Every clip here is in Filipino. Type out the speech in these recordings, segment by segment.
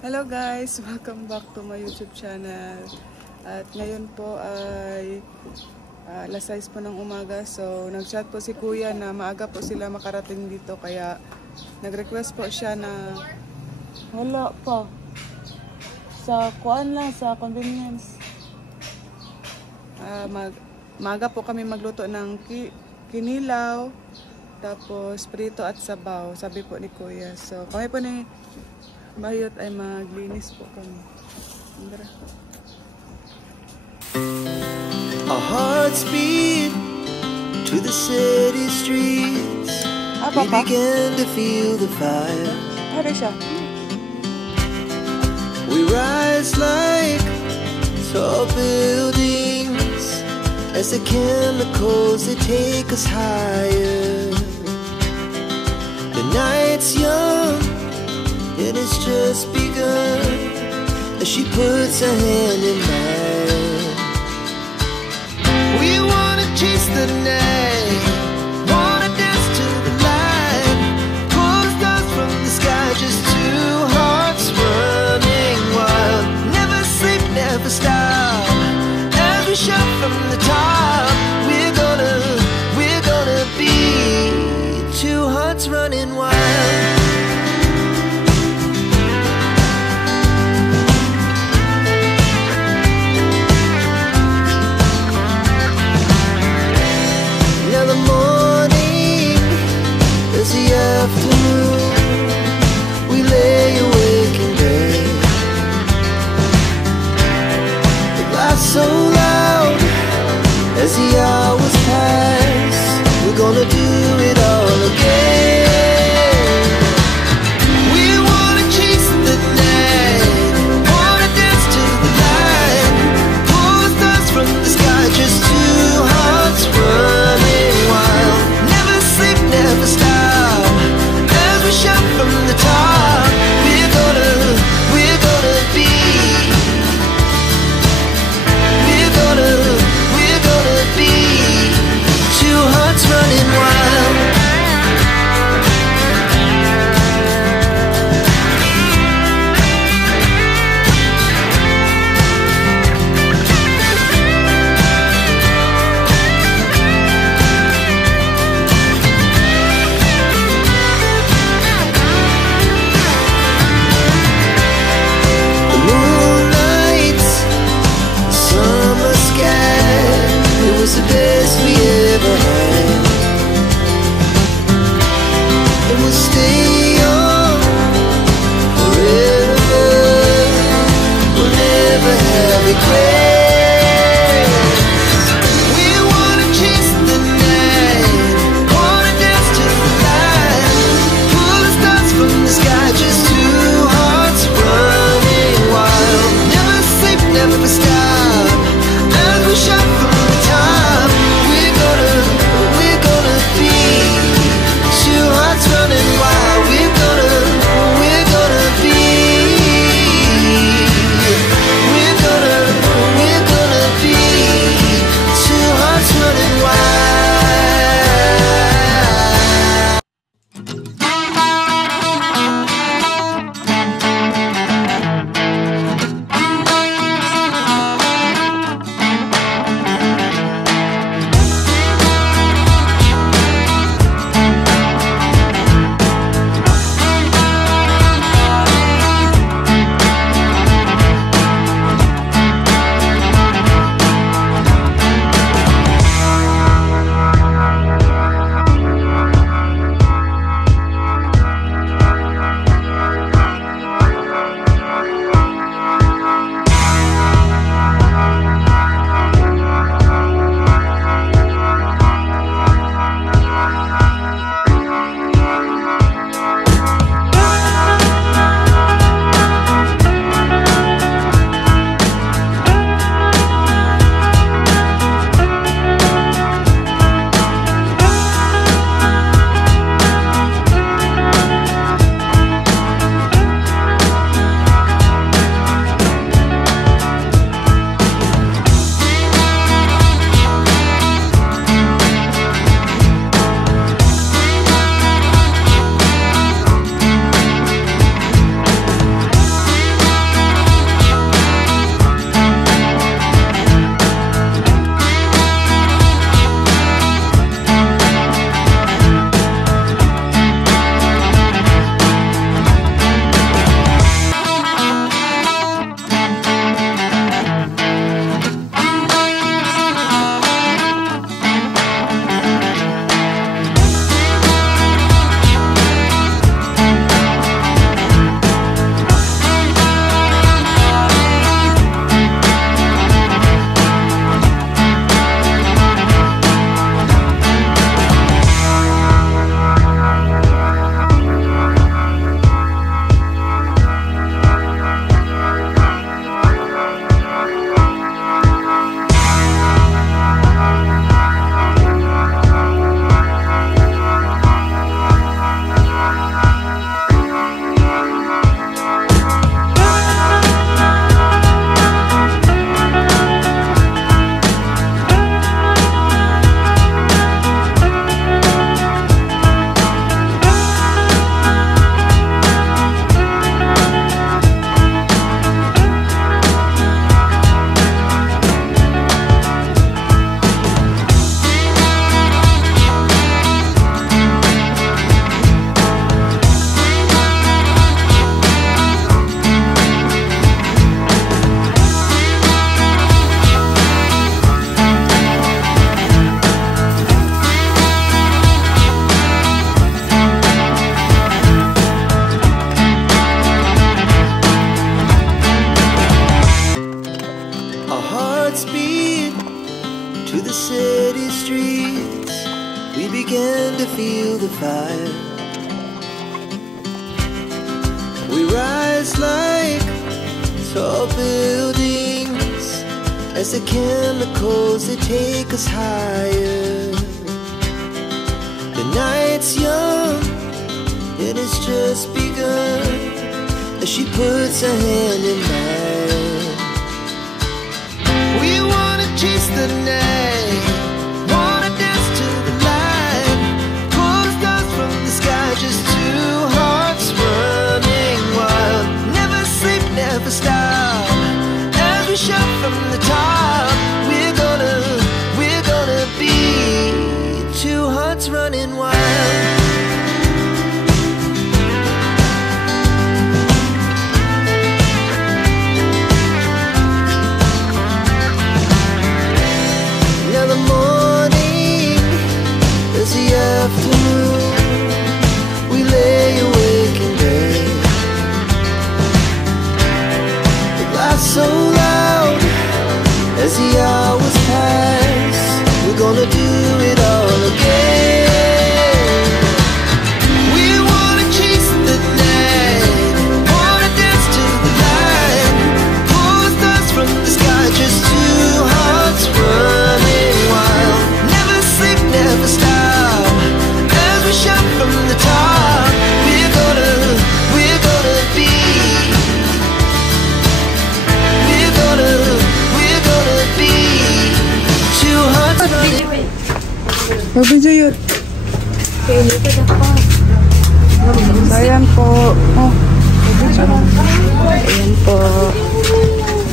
Hello guys! Welcome back to my YouTube channel. At ngayon po ay alas 6 po ng umaga. So nag-chat po si Kuya na maaga po sila makarating dito. Kaya nag-request po siya na wala pa. Sa kuan lang, sa convenience. Maaga po kami magluto ng kinilaw. Tapos prito at sabaw. Sabi po ni Kuya. So kami po ni Bayot ay maglinis po kami. Our hearts beat to the city streets. We began to feel the fire. Hari siya. We rise like tall buildings as the chemicals they take us higher. The night's young, it has just begun as she puts her hand in mine. We wanna chase the night, wanna dance to the light, pull the stars from the sky, just two hearts running wild. Never sleep, never stop, as we shout from the top. We're gonna be two hearts running wild. fire. We rise like tall buildings as the chemicals they take us higher. The night's young and it's just begun as she puts her hand in mine. We wanna chase the night, wanna dance to the light, pull stars from the sky, just two hearts running wild. Never sleep, never stop, as we shout from the top. We're gonna be two hearts running wild. Afternoon, we lay awake in bed. The laughs so loud as the hours pass. We're gonna do it all again. We wanna chase the night, wanna dance to the light, pull stars from the sky, just two hearts running wild. Never sleep, never stop, shout from the top. We're gonna be. We're gonna be two hearts running. Mabidyo yun. Ayan po. Oh. Ayan po.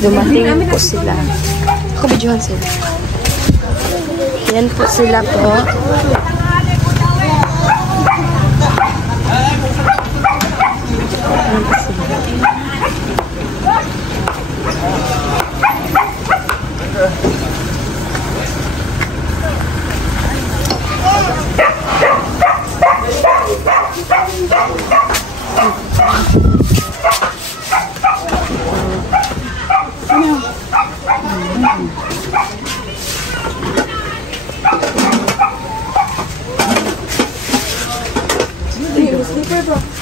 Dumating po sila. Ako videohan sila. Ayan po sila po.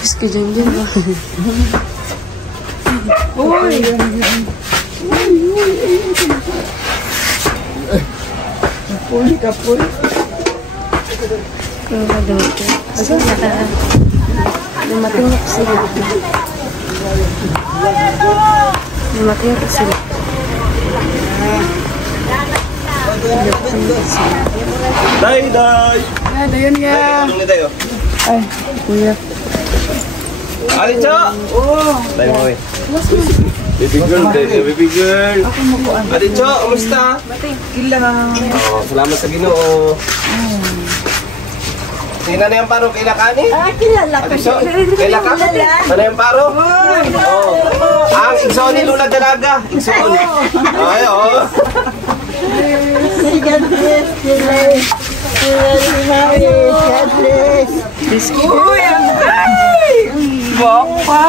Meski dyan ba? Uy! Kapul, kapul. Dumating na po sila. Dumating po sila. Day, day! Ayun nga. Ay, kuya. Alin, Cho? Oo. Day mo eh. Baby girl, baby girl. Alin, Cho, kamusta? Kilang. Oh, salamat sa Ginoo. Sino na yung paro? Kaila ka ni? Kilala Alin, Cho? Kaila ka? Ano yung paro? Oo. Ang igsoon ni Lula Dalaga. Igsoon. Ay, oo. God bless. Uy, ang tay! Bapa!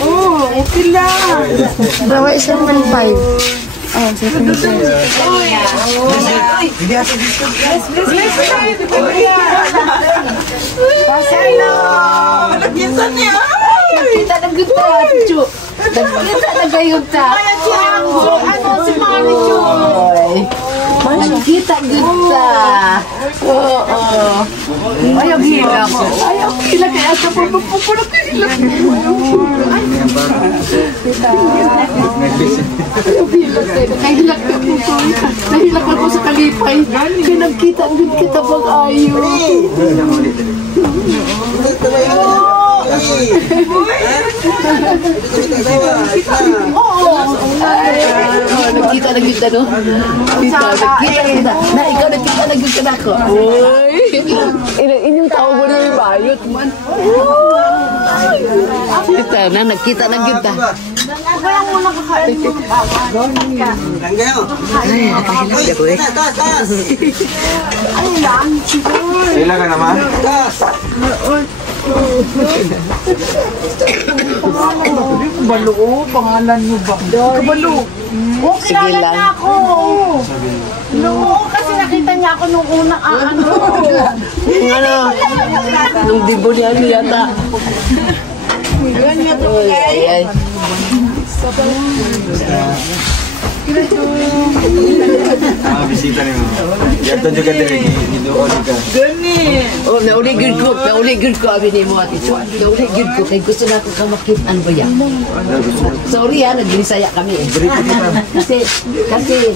Oh, okay lang. Bawa isang 1.5. Oh, sige. Pasalo! Nagkinsan niya! Kita ng ganda, Chu. Kita ng gayunta. Ano si Mami Chu? Kita ganda. Oo. Ayaw gila ko. Ayaw gila kaya sa pupulok ka gila. Ayaw gila sa'yo. Kahilak ka pupulok. Kahilak ako sa kalipay. Kinagkita din kita pag ayaw. Nagkita na kita, no? Nagkita. Na ikaw nagkita na kita ko. Uy! Inyong tao mo na yung bayot man. Kita na, nagkita na kita. Wala mo nakakain mo. Ay, nakahilak ako eh. Ay, lang. Siguro. Kaila ka naman? Kabalo, pangalan mo ba? Kabalo. Oo, kilala niya ako. No, kasi nakita niya niya ako nung unang ano. Nung dibulyan mo yata. Yun niya to. Ay. Bisita ni mo. Yato juga dari hidup ka. Oh, nauligid ko abi ni mo ati. Nauligid ko kay gusto na ko ka makitaan ba yan. Sorry nagbinisaya kami eh. Kasi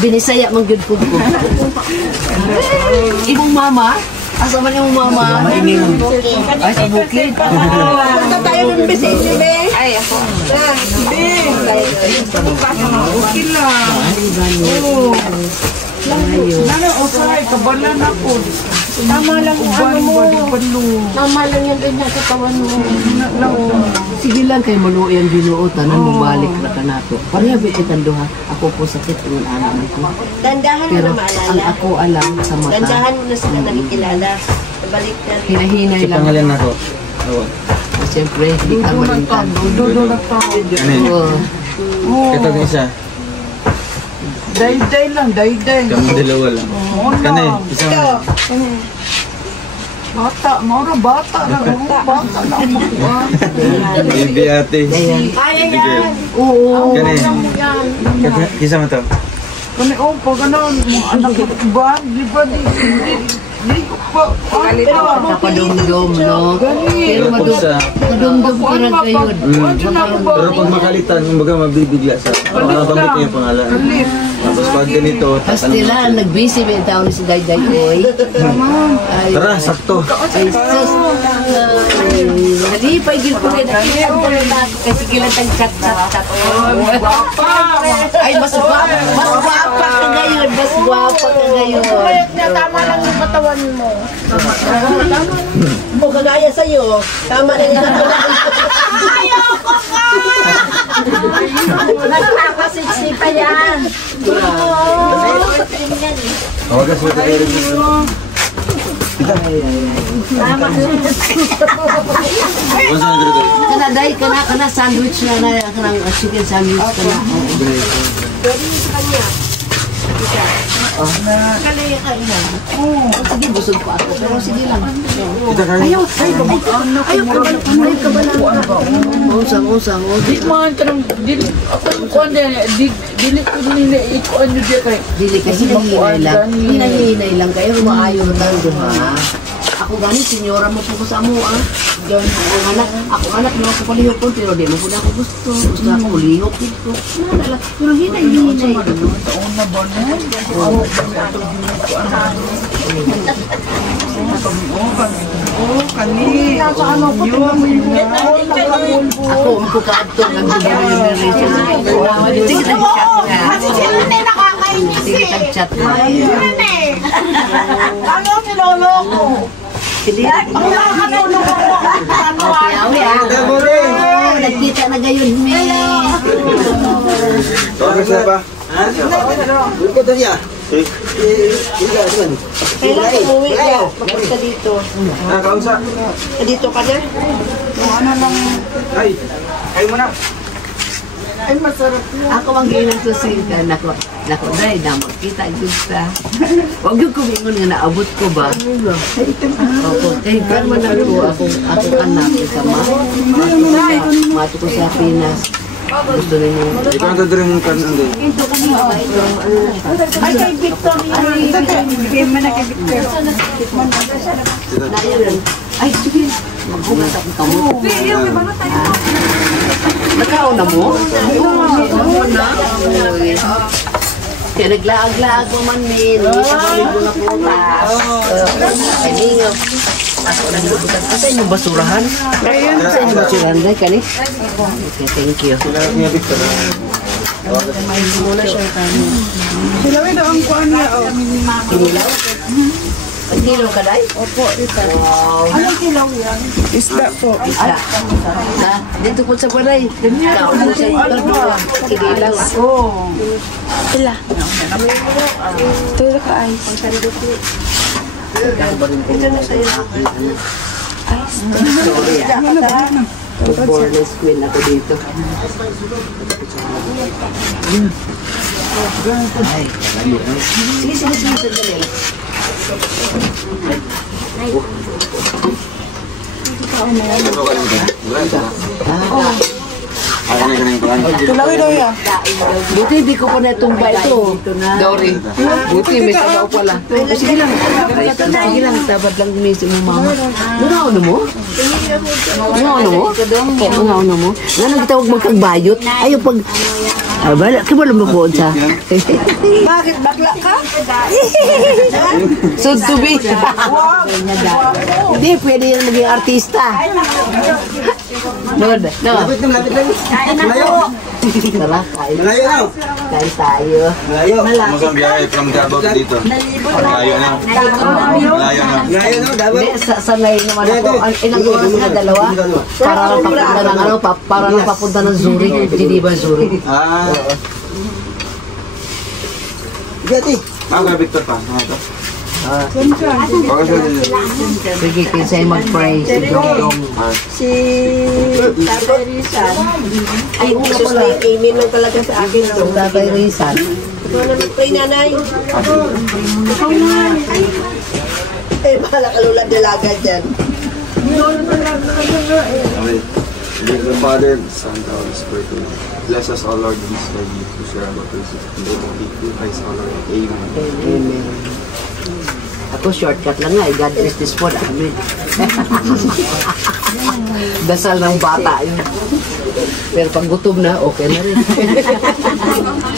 binisaya man gyud ko. Imong mama, asa man imong mama? Ay, sa bukid. Punta tayo ng bisita, be. Ay, ako. Okay lang. Oo. Nana, okay. Kabalan ako. Tama lang yung ano mo. Balo. Tama lang yung ganyan sa tawan mo. Sige lang kay Manuo yung binuo, tanan mo balik na ka nato. Pareha bitin duha. Ako po sakit ng anak ko. Dandahan mo Pero na maalala. ang ako alam sa mata. Dandahan mo na sila nakikilala. Balik na. Hinahinay Si lang. pangalan ako. Oo. Siyempre, hindi ka malintan. Dodo na tao. Oo. Ito ng isa. Day-day lang, day-day. Kami dalawa lang. Kanay, isang Bata, maura bata lang. Bata lang makuha. baby ate. Ayan. Baby girl. Oo. Kanay. Kisa mo to. Kani, pag ano, mga anak ko ba? Di ba, di ko pa. Napadumdum, no? Pero madumdum ko rin kayo. Pero pag makalitan, kumbaga mabibigla sa mabanggit niya yung pangalan. Tapos pag ganito, Pastila, nagbisi may tao ni si Dayday Oy. Ay, tara, sakto. ay, sus. Hindi pa igil ko rin. Kasi gilan tang chat. Ay, mas guwapa ka ngayon. Mas guwapa ka ngayon. Payat niya, tama lang yung katawan mo. Mo kagaya sa'yo. Tama na yung katawan. Ayoko ka! Nagkakasiksi pa yan. Tawagas mo tayo rin. Masa na dito? Kana day kana sandwich na kanang chicken sandwich kana. Sige, busog pa ako. Pero sige lang. Kita kayo. Usang. Di man ka nang, ako ko dili ko nila ikuan nyo dyan kay. Dili kasi hinahinay lang. Hinahinay lang kayo. Maayo na tayo, ha? Ako gani, senyora mo po ko sa mo, ah. Ako anak mo ako palihok pero di mo po na ako gusto. Gusto ako palihok dito. Pero hinay. Taon na ba no? Kani. Ako, magkakaadto ng generation. Sige, tag-chat nga. Kasi sila na nakakainis Sige, eh. tag-chat nga. Yan eh. Ano ang niloloko? Ang nakakatulong ako. Ano Awi, ah. Nagkita na gayon, me. Tawagas na ba? Ito to niya. Kailan umuwi ka? Magpunta dito. Kausa. Dito ka na? Ay, kayo muna. Ay, masarap na. Ako ang ginang susinta. Nako, dahil na magkita gusta. Huwag yung kumingon nga naabot ko ba? Opo, kay Carmen na ako, akong anak, ikama. Mato ko sa Pinas. Gusto rin yung... Ikaw ang dadari mong kanan doon. Ay, kay Victor. Bigyan mo na kay Victor. Ay, sige. Magbukas akong kamot. Nakaon na mo? Oo na. Kaya naglaag-laag mo man, Min. Hindi ka balik mo na putas. Ay, ningap. Ako naglubutan. Sa inyong basurahan? Sa inyong basurahan, dahil kani? Okay, thank you. Sila niya Victor. Silawin na ang kuhan niya. Kinilaw? Ang kilo ka, day? Opo, ito. Wow. Anong kilaw yan? Isda po. Isda. Ha? Dito po sa balay. Ikaw po sa ito. Kinilaw. Oo. Sila. Tulog ka ay. Ito na sa'yo. Sorry, ah. Born as queen ako dito. Ay, sige, sandali. Tulawin daw yan. Buti hindi ko pa natumba ito. Dory. Buti may sabaw pala. Sige lang. Sige lang. Dapat lang gumising mo mama. Ano mo? Ano mo? Nga nagtawag magkagbayot. Ayaw pag... Bala, kaya lang mabuod sa... Bakit? Bakla ka? Soon to be. Hindi, pwede yan maging artista. No. Lapit lang. Malayo. Tara, kain. Malayo na. Kain tayo. Malayo. Masang biyahe from Davao dito. Malayo na. Malayo na, Davao. Hindi, sanay naman ako. Ilang oras na, dalawa? Para lang papunta ng ano, para lang papunta ng Zurich. Geneva, Zurich. Ah. Gati. Victor pa. Ito. Sige, kinsay mag-pray si Dong. Si Tatay Rizal. Ay, gusto na i-email lang talaga sa akin. Tatay Rizal. Ikaw na mag-pray, nanay. Ikaw na. Eh, bahala ka lula dalaga dyan. Amen. Thank the Father, the Son, and the Holy Spirit. Bless us, all Lord, in this way to share our praises. In Christ, our Lord. Amen. Amen. Ako shortcut lang nga, God bless this food. Amen. Dasal ng bata yun. Pero pag gutom na, okay na rin.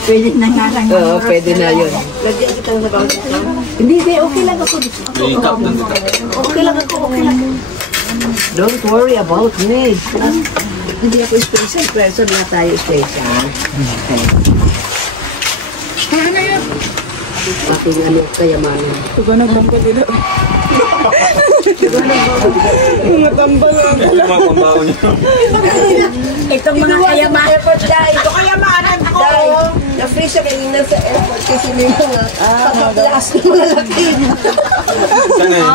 Pwede na nga lang. Oo, pwede na yun. Lagyan kitang sa bawat ito. Hindi, okay lang ako. May cup doon dito. Okay lang ako. Don't worry about me. Hindi ako special person na tayo special. Okay. Aking ano, kayamanan. Ito ba nagtambal nila? Mga tambal lang. Yung mga pambaon niyo. Itong mga kayamanan. Ito kayamanan ko. Na-free siya kanina sa airport kasi may mga kapaklas na malalaki. Sana yun.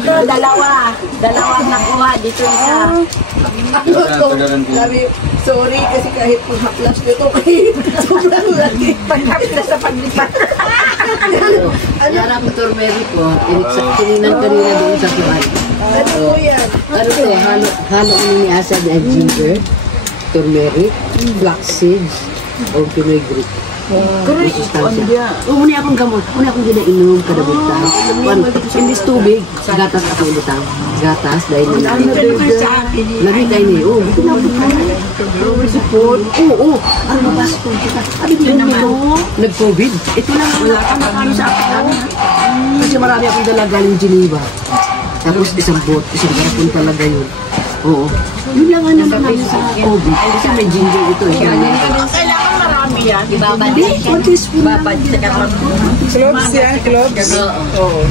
Ito, dalawa nakuha dito isa. Sabi, sorry kasi kahit pag-haplas nito sobrang laki. Pag-haplas sa paglipat. Yara ko turmeric ko, tininan kanina doon sa kuhan. Ano po yan? Ano to, halo ni Asa na ginger, turmeric, flaxseeds, o Pinoy Greek. Muna akong gamot, muna akong ginainom kada buta. Imbis tubig, gatas ako ulitang. Gatas, dahil na lagi kayo niya, buti na ako kayo. Support, ang mabas ko. Abi ko naman, nag-COVID. Ito lang wala ka makano sa akin. Kasi marami akong dala galing Geneva. Tapos isang garapon talaga yun. Oo. Yun lang ang naman namin sa COVID. Kasi may ginger ito. Kailangan marami yan. Ibabalik. Ibabalik. Cloves yan, cloves. Oo.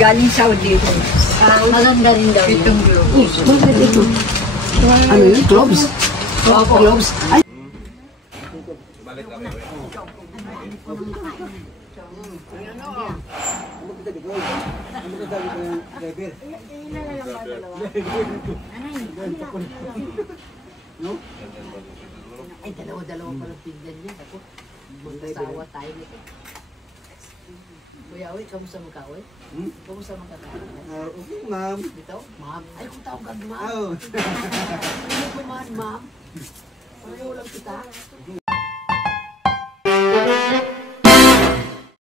Galing Saudi. Maganda rin daw itong globes. Bakit ito? Ano yun? Cloves? Cloves? Ay! Ay, dalawa pala pinggan niya. Ako, magkasawa tayo nito. Kuya, oy, kamusta mo ka, oy? Kamusta mo ka? Okay, ma'am. Dito? Ma'am? Ay, kung tawag ka, ma'am. Oh. Ano ko man, ma'am? Pareho lang kita.